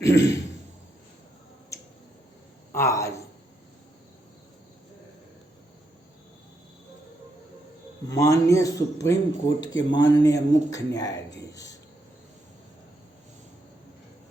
आज माननीय supreme court के माननीय मुख्य न्यायाधीश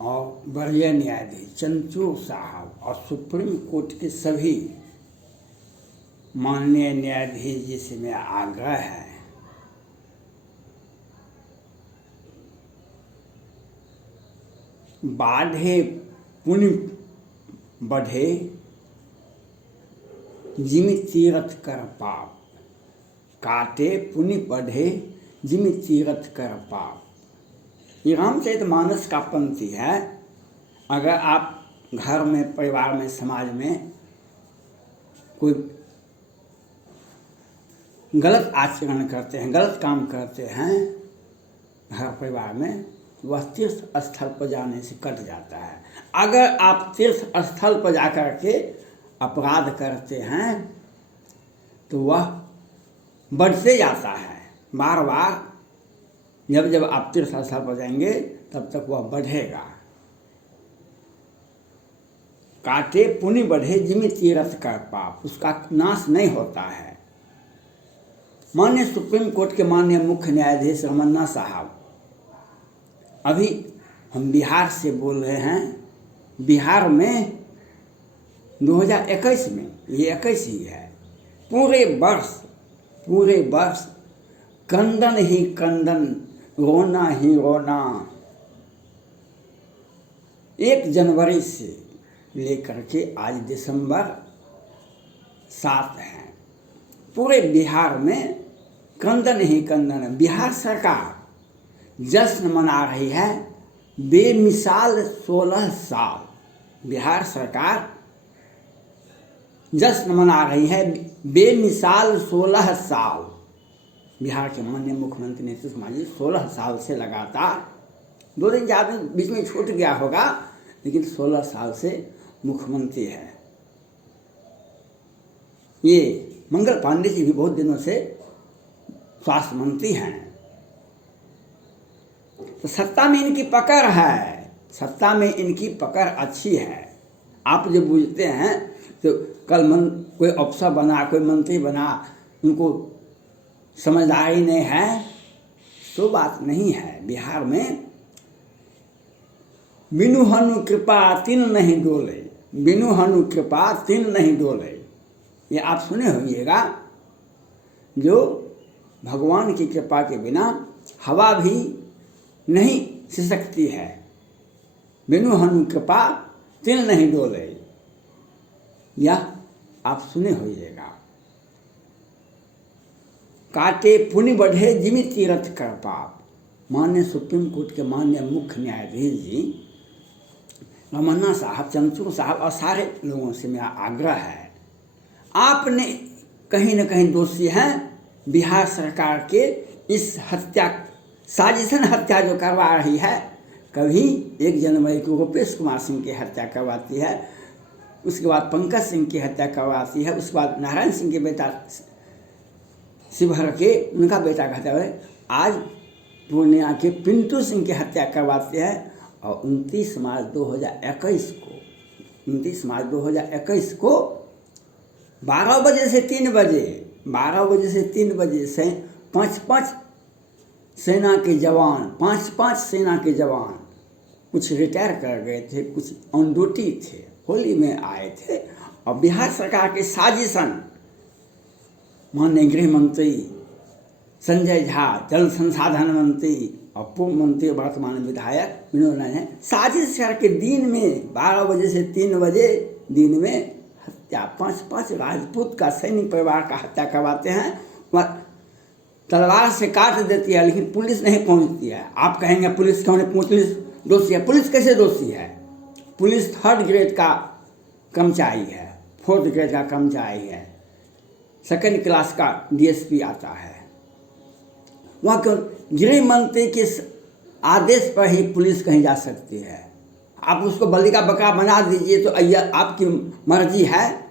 और वरीय न्यायाधीश चंद्रचूड़ साहब और सुप्रीम कोर्ट के सभी माननीय न्यायाधीश जी से मेरा आग्रह है बाढ़े पुण्य बढ़े जिमि तीरथ कर पाप, काटे पुण्य बढ़े जिमि तीरथ कर पाप। ये रामचरितमानस का पंक्ति है। अगर आप घर में, परिवार में, समाज में कोई गलत आचरण करते हैं, गलत काम करते हैं घर परिवार में, वह तीर्थ स्थल पर जाने से कट जाता है। अगर आप तीर्थ स्थल पर जाकर के अपराध करते हैं तो वह बढ़ते जाता है। बार बार जब जब आप तीर्थ स्थल पर जाएंगे तब तक वह बढ़ेगा। काटे पुण्य बढ़े जिमि तीरथ कर पाप, उसका नाश नहीं होता है। माननीय सुप्रीम कोर्ट के माननीय मुख्य न्यायाधीश रमन्ना साहब, अभी हम बिहार से बोल रहे हैं। बिहार में 2021 में, ये 21 ही है, पूरे वर्ष कंदन ही कंदन, रोना ही रोना। 1 जनवरी से लेकर के आज दिसंबर 7 है, पूरे बिहार में कंदन ही कंदन। बिहार सरकार जश्न मना रही है बेमिसाल 16 साल। बिहार सरकार जश्न मना रही है बेमिसाल 16 साल। बिहार के माननीय मुख्यमंत्री नीतीश कुमार जी 16 साल से लगातार, 2 दिन 4 दिन बीच में छूट गया होगा, लेकिन 16 साल से मुख्यमंत्री है। ये मंगल पांडे जी भी बहुत दिनों से स्वास्थ्य मंत्री हैं। तो सत्ता में इनकी पकड़ है, सत्ता में इनकी पकड़ अच्छी है। आप जो बुझते हैं तो कल कोई अफसर बना, कोई मंत्री बना, उनको समझदारी नहीं है, तो बात नहीं है। बिहार में बिनु हनु कृपा तिन नहीं डोले, बिनु हनु कृपा तिन नहीं डोले। ये आप सुने होइएगा, जो भगवान की कृपा के बिना हवा भी नहीं सिसकती है। बिनु हनु कृपा तिल नहीं डोले, यह आप सुने होइएगा। काटे पुण्य बढ़े जिमि तीरथ कर पाप। माननीय सुप्रीम कोर्ट के माननीय मुख्य न्यायाधीश जी रमन्ना साहब, चंद्रचूड़ साहब और सारे लोगों से मेरा आग्रह है, आपने कहीं न कहीं दोषी हैं बिहार सरकार के इस हत्या, साजिशन हत्या जो करवा रही है। कभी 1 जनवरी को रूपेश कुमार सिंह की हत्या करवाती है, उसके बाद पंकज सिंह की हत्या करवाती है, उसके बाद नारायण सिंह के बेटा शिवहर के, उनका बेटा का हत्या है। आज पूर्णिया के पिंटू सिंह की हत्या करवाती है। और 29 मार्च 2021 को 12 बजे से 3 बजे से 5-5 सेना के जवान, 5-5 सेना के जवान, कुछ रिटायर कर गए थे, कुछ ऑन ड्यूटी थे, होली में आए थे। और बिहार सरकार के साजिशन, माननीय गृह मंत्री संजय झा, जल संसाधन मंत्री और पूर्व मंत्री वर्तमान विधायक विनोद ने साजिश करके दिन में 12 बजे से 3 बजे दिन में हत्या, 5-5 राजपूत का सैनिक परिवार का हत्या करवाते हैं। वह तलवार से काट देती है, लेकिन पुलिस नहीं पहुंचती है। आप कहेंगे पुलिस क्यों नहीं, पुलिस दोषी है। पुलिस कैसे दोषी है? पुलिस 3rd ग्रेड का कर्मचारी है, 4th ग्रेड का कर्मचारी है, 2nd क्लास का DSP आता है। वह क्यों? गृह मंत्री के आदेश पर ही पुलिस कहीं जा सकती है। आप उसको बलि का बकरा बना दीजिए तो आपकी मर्जी है,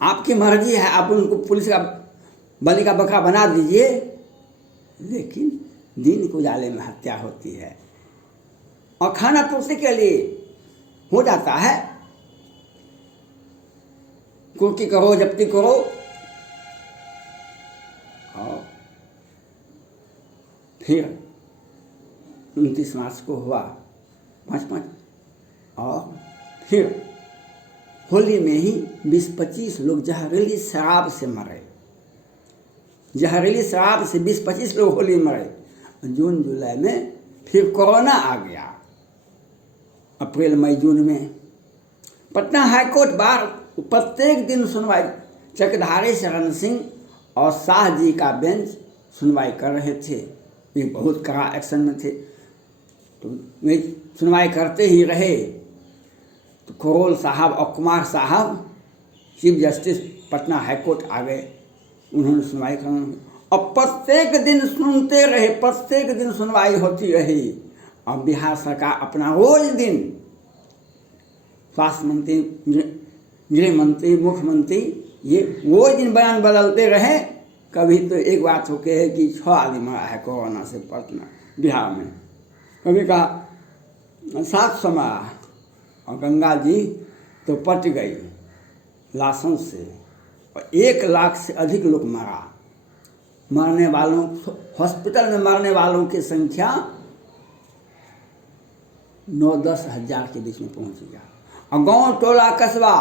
आपकी मर्जी है, आप उनको पुलिस का बलि का बकरा बना दीजिए, लेकिन दिन के उजाले में हत्या होती है। और खाना पूर्ति के लिए हो जाता है, कुर्की करो, जब्ती करो, और फिर 29 मार्च को हुआ 5-5, और फिर होली में ही 20-25 लोग जहरीली शराब से मरे। जहरीली शराब से 20-25 लोग होली में मरे। जून जुलाई में फिर कोरोना आ गया। अप्रैल मई जून में पटना हाईकोर्ट बार प्रत्येक दिन सुनवाई, चक्रधारी शरण सिंह और शाह जी का बेंच सुनवाई कर रहे थे। वे बहुत कड़ा एक्शन में थे, तो वे सुनवाई करते ही रहे। तो करोल साहब और कुमार साहब चीफ जस्टिस पटना हाईकोर्ट आ गए। उन्होंने सुनवाई करना और प्रत्येक दिन सुनते रहे, प्रत्येक दिन सुनवाई होती रही। और बिहार सरकार अपना रोज दिन, स्वास्थ्य मंत्री, गृह मंत्री, मुख्यमंत्री, ये रोज दिन बयान बदलते रहे। कभी तो एक बात हो के है कि 6 आदमी मरा है कोरोना से पटना बिहार में, कभी कहा 700 मरा, और गंगा जी तो पट गई लाशों से, और 1 लाख से अधिक लोग मरा। मरने वालों, हॉस्पिटल में मरने वालों की संख्या 9-10 हज़ार के बीच में पहुंच गया। और गांव टोला कस्बा,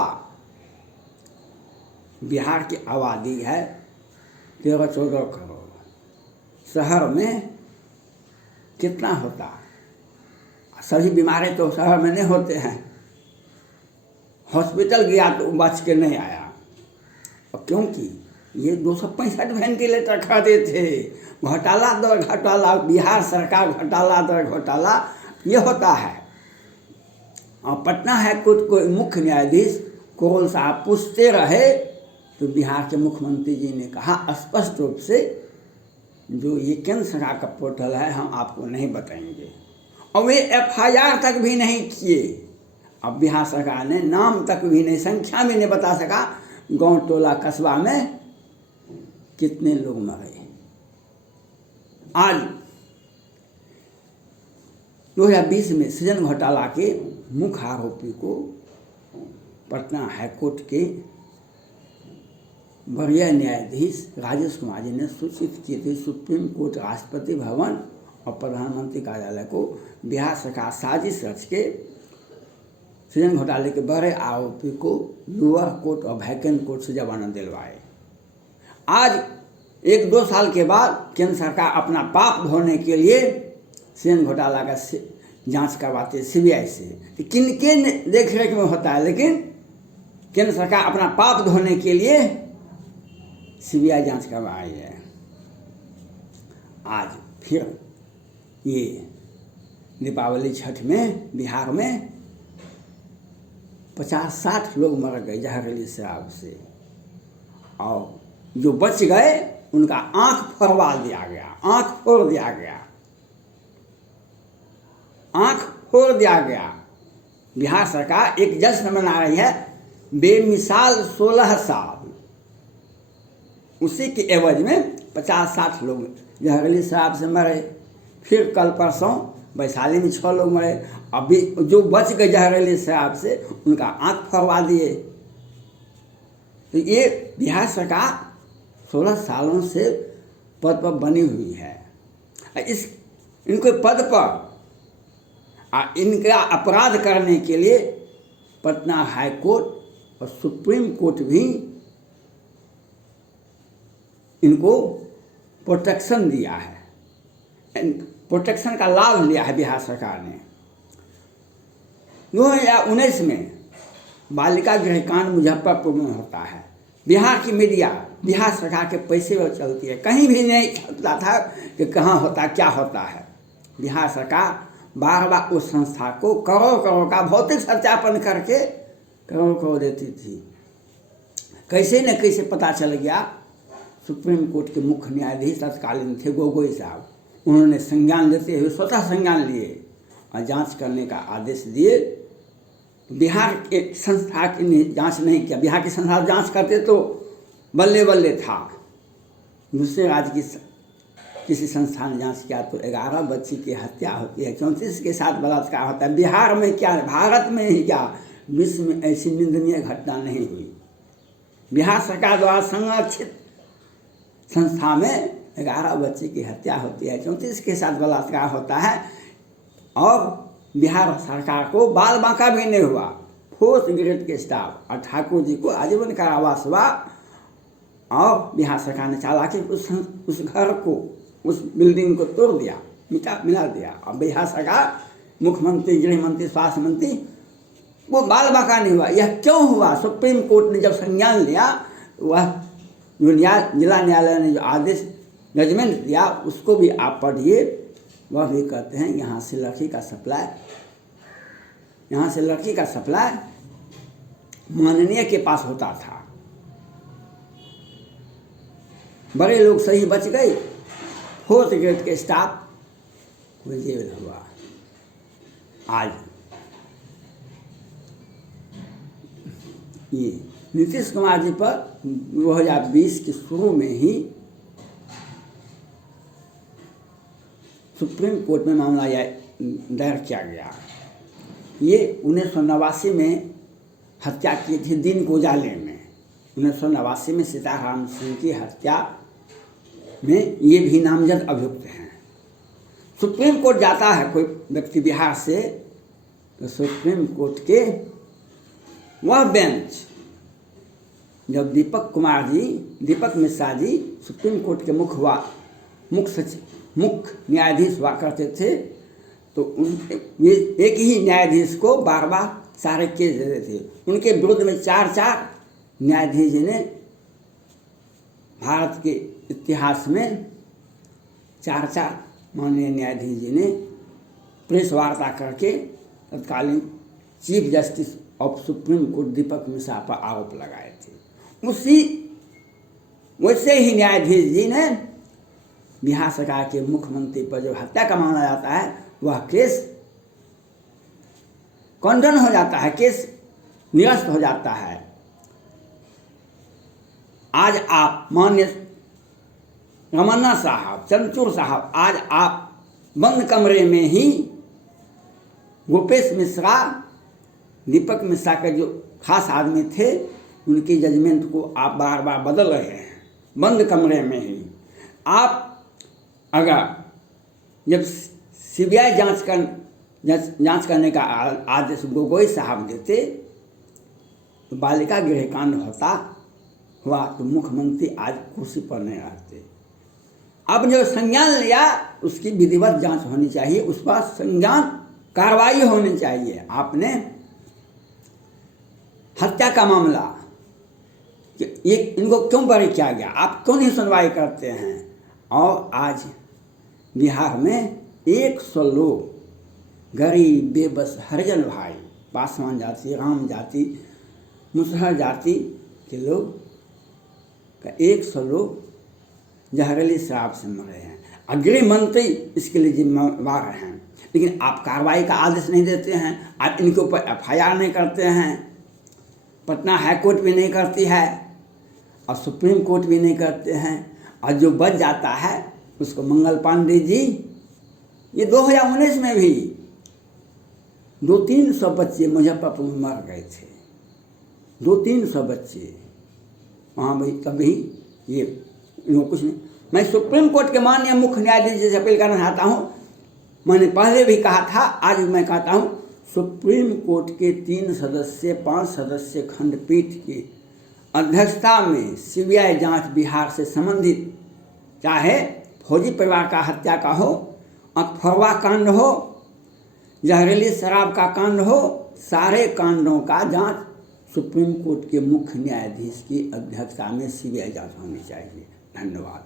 बिहार की आबादी है 13-14 करोड़, शहर में कितना होता? सभी बीमारी तो शहर में नहीं होते हैं। हॉस्पिटल गया तो बच के नहीं आया, और क्योंकि ये 265 वेंटिलेटर खरीदे थे। घोटाला दर घोटाला, बिहार सरकार घोटाला दर घोटाला, ये होता है। और पटना हाईकोर्ट को मुख्य न्यायाधीश करोल साहब पूछते रहे, तो बिहार के मुख्यमंत्री जी ने कहा स्पष्ट रूप से, जो ये केंद्र सरकार का पोर्टल है हम आपको नहीं बताएंगे। और वे FIR तक भी नहीं किए। अब बिहार सरकार ने नाम तक भी नहीं, संख्या भी नहीं बता सका गांव टोला कस्बा में कितने लोग मरे। आज 2020 में सृजन घोटाला के मुख्य आरोपी को पटना हाईकोर्ट के वरीय न्यायाधीश राजेश कुमार जी ने सूचित किए थे सुप्रीम कोर्ट, राष्ट्रपति भवन और प्रधानमंत्री कार्यालय को। बिहार सरकार साजिश रच के सृजन घोटाले के बड़े आरोपी को लोअर कोर्ट और वैकेंट कोर्ट से जमानत दिलवाए। आज 1-2 साल के बाद केंद्र सरकार अपना पाप धोने के लिए सृजन घोटाला का जांच करवाते है CBI से। किनके देख रेख में होता है, लेकिन केंद्र सरकार अपना पाप धोने के लिए CBI जांच करवाई है। आज फिर ये दीपावली छठ में बिहार में 50-60 लोग मर गए जहरीली शराब से, और जो बच गए उनका आंख फोड़वा दिया गया, आंख फोड़ दिया गया, आंख फोड़ दिया गया। बिहार सरकार एक जश्न मना रही है बेमिसाल 16 साल, उसी के एवज में 50-60 लोग जहरीली शराब से मरे। फिर कल परसों वैशाली में 6 लोग मरे। अभी जो बच गए जहरीली शराब से उनका आंख फोड़वा दिए। तो ये बिहार सरकार 16 सालों से पद पर बनी हुई है। इनके पद पर इनका अपराध करने के लिए पटना हाईकोर्ट और सुप्रीम कोर्ट भी इनको प्रोटेक्शन दिया है, प्रोटेक्शन का लाभ लिया है बिहार सरकार ने। 2019 में बालिका गृह कांड मुजफ्फरपुर में होता है। बिहार की मीडिया बिहार सरकार के पैसे पर चलती है, कहीं भी नहीं चलता था कि कहाँ होता क्या होता है। बिहार सरकार बार बार उस संस्था को करोड़ का भौतिक सत्यापन करके करोड़ देती थी। कैसे न कैसे पता चल गया। सुप्रीम कोर्ट के मुख्य न्यायाधीश तत्कालीन थे गोगोई साहब, उन्होंने संज्ञान लेते हुए स्वतः संज्ञान लिए और जांच करने का आदेश दिए। बिहार के संस्था की जांच नहीं किया। बिहार की संस्था जांच करते तो बल्ले बल्ले था, दूसरे राज्य की किसी संस्था ने जांच किया तो 11 बच्ची की हत्या होती है, 34 के साथ बलात्कार होता है। बिहार में क्या, भारत में ही क्या, विश्व में ऐसी निंदनीय घटना नहीं हुई। बिहार सरकार द्वारा संरक्षित संस्था में 11 बच्ची की हत्या होती है, 34 के साथ बलात्कार होता है, और बिहार सरकार को बाल बांका भी नहीं हुआ। 4th ग्रेड के स्टाफ और ठाकुर जी को आजीवन कारावास हुआ, और बिहार सरकार ने चालाकी उस घर को, उस बिल्डिंग को तोड़ दिया, मिला दिया। और बिहार सरकार, मुख्यमंत्री, गृह मंत्री, स्वास्थ्य मंत्री, वो बाल बांका नहीं हुआ। यह क्यों हुआ? सुप्रीम कोर्ट ने जब संज्ञान लिया, वह जिला न्यायालय ने जो आदेश जजमेंट दिया उसको भी आप पढ़िए। वह भी कहते हैं यहाँ से लड़की का सप्लाई माननीय के पास होता था। बड़े लोग सही बच गए, 4th ग्रेड के स्टाफ को जेल हुआ। आज ये नीतीश कुमार जी पर 2020 के शुरू में ही सुप्रीम कोर्ट में मामला दायर किया गया। ये 1989 में हत्या की थी दिन गोजाले में। 1989 में सीताराम सिंह की हत्या में ये भी नामजद अभियुक्त हैं। सुप्रीम कोर्ट जाता है कोई व्यक्ति बिहार से, तो सुप्रीम कोर्ट के वह बेंच, जब दीपक मिश्रा जी सुप्रीम कोर्ट के मुख्य न्यायाधीश हुआ करते थे, तो ये एक ही न्यायाधीश को बार बार सारे केस देते थे। उनके विरुद्ध में 4 न्यायाधीश ने, भारत के इतिहास में 4 माननीय न्यायाधीश जी ने प्रेस वार्ता करके तत्कालीन chief justice of Supreme Court Deepak Mishra पर आरोप लगाए थे। वैसे ही न्यायाधीश जी ने बिहार सरकार के मुख्यमंत्री पर जो हत्या का माना जाता है, वह केस कंडन हो जाता है, केस निरस्त हो जाता है। आज आप माननीय रमन्ना साहब, चंद्रचूड़ साहब, आज आप बंद कमरे में ही गोपेश मिश्रा, दीपक मिश्रा के जो खास आदमी थे, उनकी जजमेंट को आप बार बार बदल रहे हैं बंद कमरे में ही। आप अगर जब सीबीआई जांच करने का आदेश गोगोई साहब देते, तो बालिका गृह कांड हुआ तो मुख्यमंत्री आज कुर्सी पर नहीं रहते। अब जो संज्ञान लिया उसकी विधिवत जांच होनी चाहिए, उस पर संज्ञान कार्रवाई होनी चाहिए। आपने हत्या का मामला ये इनको क्यों बरी किया गया, आप क्यों नहीं सुनवाई करते हैं? और आज बिहार में 100 लोग, गरीब बेबस हरिजन भाई, पासवान जाति, राम जाति, मुसहर जाति के लोग, 100 लोग जहरीली शराब से मरे हैं। गृह मंत्री इसके लिए जिम्मेवार हैं, लेकिन आप कार्रवाई का आदेश नहीं देते हैं, आप इनके ऊपर FIR नहीं करते हैं। पटना हाई कोर्ट भी नहीं करती है और सुप्रीम कोर्ट भी नहीं करते हैं, और जो बच जाता है उसको मंगल पांडे जी, ये 2019 में भी 200-300 बच्चे मुजफ्फरपुर में मर गए थे, 200-300 बच्चे वहाँ भी। कभी ये इनको कुछ नहीं। मैं सुप्रीम कोर्ट के माननीय मुख्य न्यायाधीश से अपील करना चाहता हूँ, मैंने पहले भी कहा था, आज भी मैं कहता हूँ, सुप्रीम कोर्ट के 5 सदस्य खंडपीठ की अध्यक्षता में सीबीआई जांच बिहार से संबंधित, चाहे फौजी परिवार का हत्या का हो, अफवाह कांड हो, जहरीली शराब का कांड हो, सारे कांडों का जांच सुप्रीम कोर्ट के मुख्य न्यायाधीश की अध्यक्षता में सीबीआई जांच होनी चाहिए। धन्यवाद।